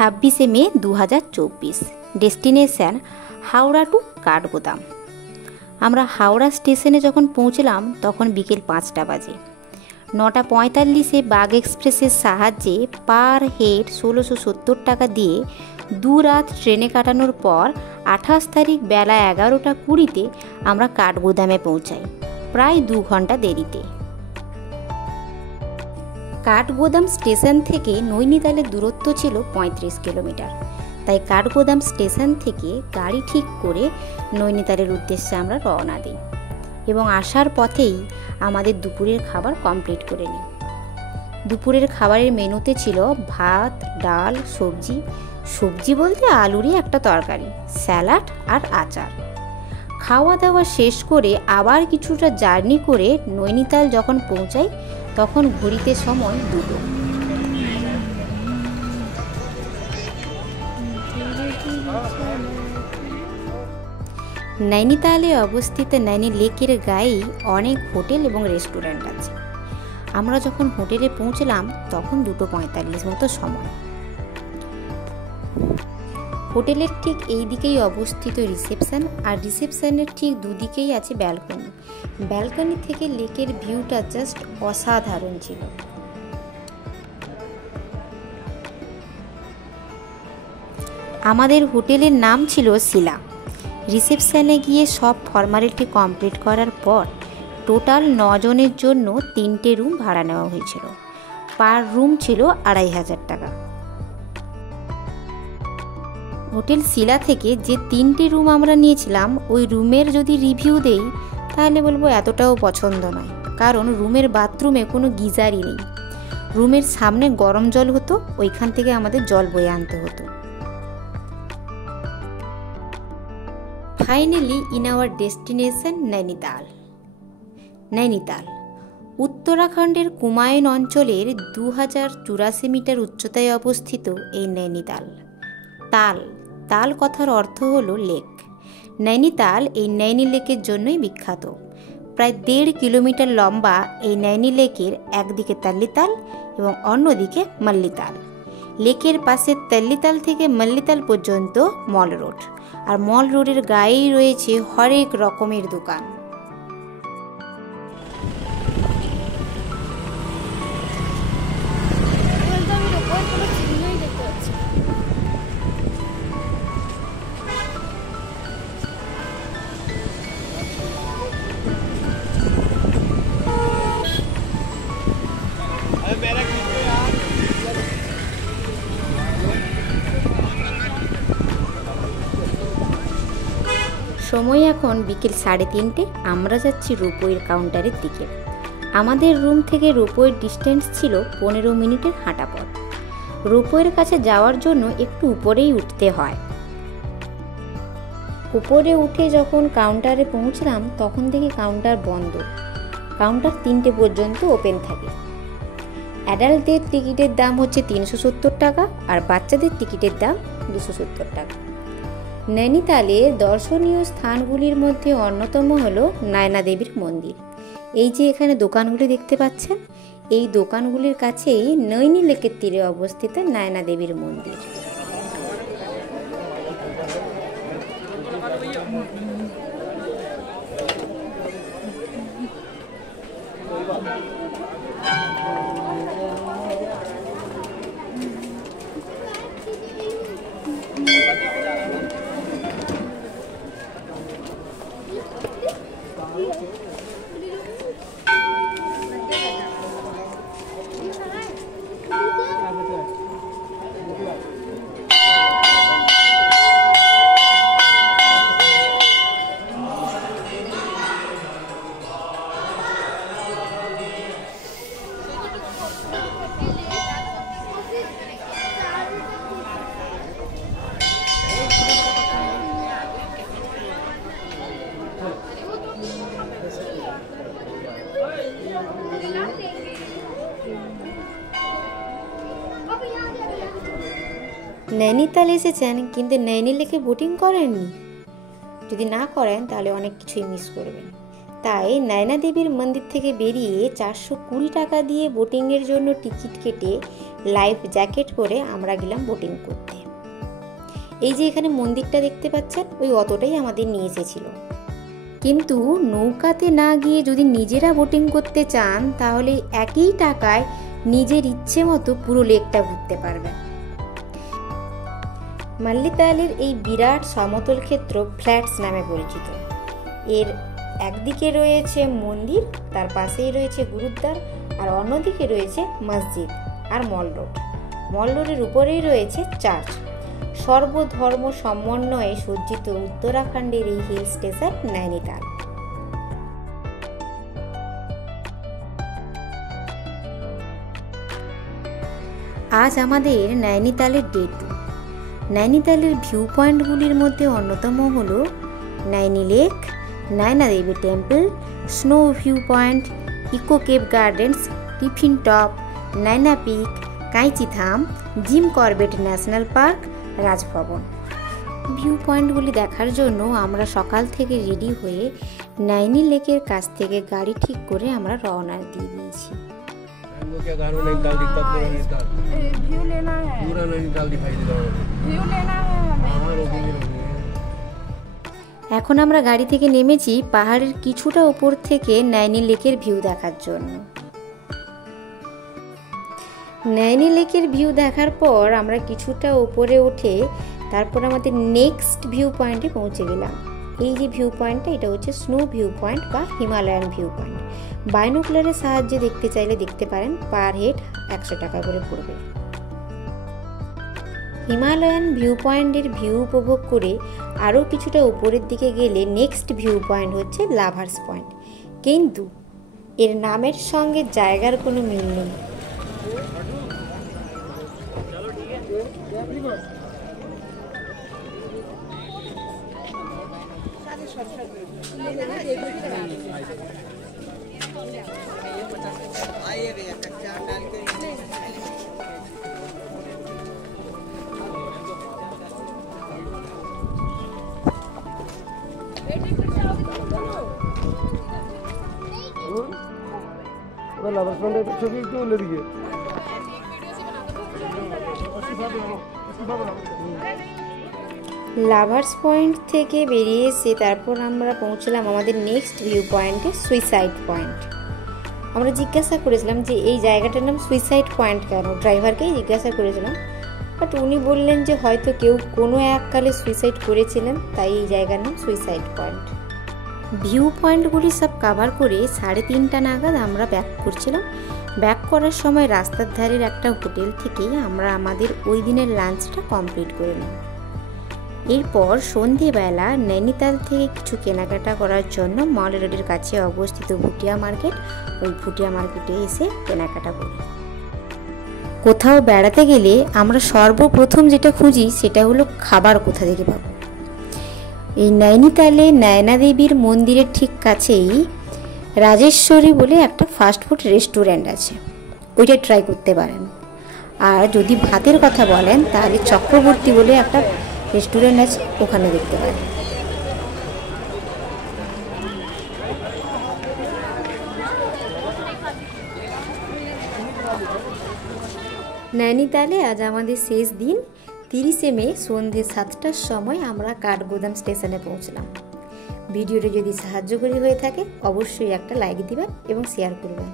26 May 2024। Destination Howrah to Kathgodam. আমরা হাওড়া স্টেশনে যখন পৌঁছলাম তখন বিকেল 5টা বাজে। 9:45-এ বাগ এক্সপ্রেসের সাহায্যে পার হেড 1670 টাকা দিয়ে 2 রাত ট্রেনে কাটানোর পর 28 তারিখ বেলা 11:20-তে আমরা কাঠগোদামে পৌঁছাই, প্রায় 2 ঘন্টা দেরিতে। কাঠগোদাম স্টেশন থেকে নৈনিতালের দূরত্ব ছিল 35 কিলোমিটার। তাই কাঠগোদাম স্টেশন থেকে গাড়ি ঠিক করে নৈনিতালের উদ্দেশ্যে আমরা রওনা দিই এবং আসার পথেই আমাদের দুপুরের খাবার কমপ্লিট করে নিই। দুপুরের খাবারের মেনুতে ছিল ভাত, ডাল, সবজি বলতে আলুরই একটা তরকারি, স্যালাড আর আচার। খাওয়া দাওয়া শেষ করে আবার কিছুটা জার্নি করে নৈনিতাল যখন পৌঁছাই তখন ঘড়িতে সময় 2টো। নৈনিতালে অবস্থিত নৈনি লেকের গায়েই অনেক হোটেল এবং রেস্টুরেন্ট আছে। আমরা যখন হোটেলে পৌঁছলাম তখন 2:45 মতো সময়। হোটেলের ঠিক এই দিকেই অবস্থিত রিসেপশন, আর রিসেপশনের ঠিক দুদিকেই আছে ব্যালকনি। ব্যালকনি থেকে লেকের ভিউটা জাস্ট অসাধারণ ছিল। আমাদের হোটেলের নাম ছিল শিলা। রিসেপশনে গিয়ে সব ফর্মালিটি কমপ্লিট করার পর টোটাল 9 জনের জন্য 3টে রুম ভাড়া নেওয়া হয়েছিল। পার রুম ছিল 2500 টাকা। হোটেল শিলা থেকে যে 3টে রুম আমরা নিয়েছিলাম, ওই রুমের যদি রিভিউ দেই তাহলে বলবো এতটাও পছন্দ নয়, কারণ রুমের বাথরুমে কোনো গিজারই নেই। রুমের সামনে গরম জল হতো, ওইখান থেকে আমাদের জল বয়ে আনতে হতো। Finally in our destination Nainital. উত্তরাখণ্ডের কুমায়ুন অঞ্চলের 2084 মিটার উচ্চতায় অবস্থিত এই নৈনিতাল। তাল কথার অর্থ হলো লেক। নৈনিতাল এই নৈনি লেকের জন্যই বিখ্যাত। প্রায় 1.5 কিলোমিটার লম্বা এই নৈনি লেকের একদিকে তাল্লিতাল এবং অন্যদিকে মাল্লিতাল। লেকের পাশে তাল্লিতাল থেকে মাল্লিতাল পর্যন্ত মল রোড, আর মল রোডের গায়েই রয়েছে হরেক রকমের দোকান। সময় এখন বিকেল 3:30। আমরা যাচ্ছি রোপওয়ের কাউন্টারের দিকে। আমাদের রুম থেকে রোপওয়ের ডিস্টেন্স ছিল 15 মিনিটের হাঁটা পথ। রোপওয়ের কাছে যাওয়ার জন্য একটু উপরেই উঠতে হয়। উপরে উঠে যখন কাউন্টারে পৌঁছলাম তখন দেখি কাউন্টার বন্ধ। কাউন্টার 3টে পর্যন্ত ওপেন থাকে। অ্যাডাল্টদের টিকিটের দাম হচ্ছে 370 টাকা, আর বাচ্চাদের টিকিটের দাম 270 টাকা। নৈনিতালে দর্শনীয় স্থানগুলির মধ্যে অন্যতম হল নয়না দেবীর মন্দির। এই যে এখানে দোকানগুলি দেখতে পাচ্ছেন, এই দোকানগুলির কাছেই নৈনি লেকের তীরে অবস্থিত নয়না দেবীর মন্দির। নৈনিতাল এসেছেন কিন্তু নৈনি লেকে বোটিং করেননি? যদি না করেন তাহলে অনেক কিছুই মিস করবেন। তাই নয়না দেবীর মন্দির থেকে বেরিয়ে 420 টাকা দিয়ে বোটিংয়ের জন্য টিকিট কেটে লাইফ জ্যাকেট পরে আমরা গেলাম বোটিং করতে। এই যে এখানে মন্দিরটা দেখতে পাচ্ছেন, ওই অতটাই আমাদের নিয়ে এসেছিল। কিন্তু নৌকাতে না গিয়ে যদি নিজেরা বোটিং করতে চান তাহলে একই টাকায় নিজের ইচ্ছে মতো পুরো লেকটা ঘুরতে পারবেন। মাল্লিতালের এই বিরাট সমতল ক্ষেত্র ফ্ল্যাটস নামে পরিচিত। এর একদিকে রয়েছে মন্দির, তার পাশেই রয়েছে গুরুদ্বার, আর অন্যদিকে রয়েছে মসজিদ আর মল রোড। মল রোডের উপরেই রয়েছে চার্চ। সর্বধর্ম সমন্বয়ে সজ্জিত উত্তরাখণ্ডের এই হিল স্টেশন নৈনিতাল। আজ আমাদের নৈনিতালের ডে 2। নৈনিতালের ভিউ পয়েন্টগুলির মধ্যে অন্যতম হল Naini lake, Naina Devi temple, snow view point, echo cave gardens, tiffin top, Naina peak, Kainchi Dham, Jim Corbett national park, Raj Bhavan. View পয়েন্টগুলি দেখার জন্য আমরা সকাল থেকে রেডি হয়ে নৈনি লেকের কাছ থেকে গাড়ি ঠিক করে আমরা রওনা দিয়ে দিয়েছি। এখন আমরা গাড়ি থেকে নেমেছি পাহাড়ের কিছুটা উপর থেকে নৈনি লেকের ভিউ দেখার জন্য। নৈনি লেকের ভিউ দেখার পর আমরা কিছুটা উপরে উঠে তারপর আমাদের নেক্সট ভিউ পয়েন্টে পৌঁছে গেলাম। এই যে ভিউ পয়েন্টটা, এটা হচ্ছে স্নো ভিউ পয়েন্ট বা হিমালয়ান ভিউ পয়েন্ট। বাইনোকুলারের সাহায্যে দেখতে চাইলে দেখতে পারেন, পার হেড 100 টাকা করে পড়বে। হিমালয়ান ভিউ পয়েন্টের ভিউ উপভোগ করে আরও কিছুটা উপরের দিকে গেলে নেক্সট ভিউ পয়েন্ট হচ্ছে লাভার্স পয়েন্ট, কিন্তু এর নামের সঙ্গে জায়গার কোনো মিল নেই। ছবি একটু উল্লে দিকে। লাভার্স পয়েন্ট থেকে বেরিয়ে এসে তারপর আমরা পৌঁছলাম আমাদের নেক্সট ভিউ পয়েন্টে, সুইসাইড পয়েন্ট। আমরা জিজ্ঞাসা করেছিলাম যে এই জায়গাটার নাম সুইসাইড পয়েন্ট কেন, ড্রাইভারকেই জিজ্ঞাসা করেছিলাম, বাট উনি বললেন যে হয়তো কেউ কোনো এককালে সুইসাইড করেছিলেন, তাই এই জায়গার নাম সুইসাইড পয়েন্ট। ভিউ পয়েন্টগুলি সব কভার করে 3:30 নাগাদ আমরা ব্যাক করছিলাম। ব্যাক করার সময় রাস্তার ধারের একটা হোটেল থেকে আমরা আমাদের ওই দিনের লাঞ্চটা কমপ্লিট করে নিই। এরপর সন্ধেবেলা নৈনিতাল থেকে কিছু কেনাকাটা করার জন্য মল রোডের কাছে অবস্থিত ভুটিয়া মার্কেট, ওই ভুটিয়া মার্কেটে এসে কেনাকাটা করি। কোথাও বেড়াতে গেলে আমরা সর্বপ্রথম যেটা খুঁজি সেটা হলো খাবার কোথা থেকে পাবো। এই নৈনিতালে নয়না দেবীর মন্দিরের ঠিক কাছেই রাজেশ্বরী বলে একটা ফাস্টফুড রেস্টুরেন্ট আছে, ওইটা ট্রাই করতে পারেন। আর যদি ভাতের কথা বলেন তাহলে চক্রবর্তী বলে একটা রেস্টুরেন্ট আছে, ওখানে দেখতে পারেন। নৈনিতালে আজ আমাদের শেষ দিন। 30শে মে সন্ধ্যে 7টার সময় আমরা কাঠগোদাম স্টেশনে পৌঁছলাম। ভিডিওটি যদি সাহায্যকারী হয়ে থাকে অবশ্যই একটা লাইক দিবেন এবং শেয়ার করবেন।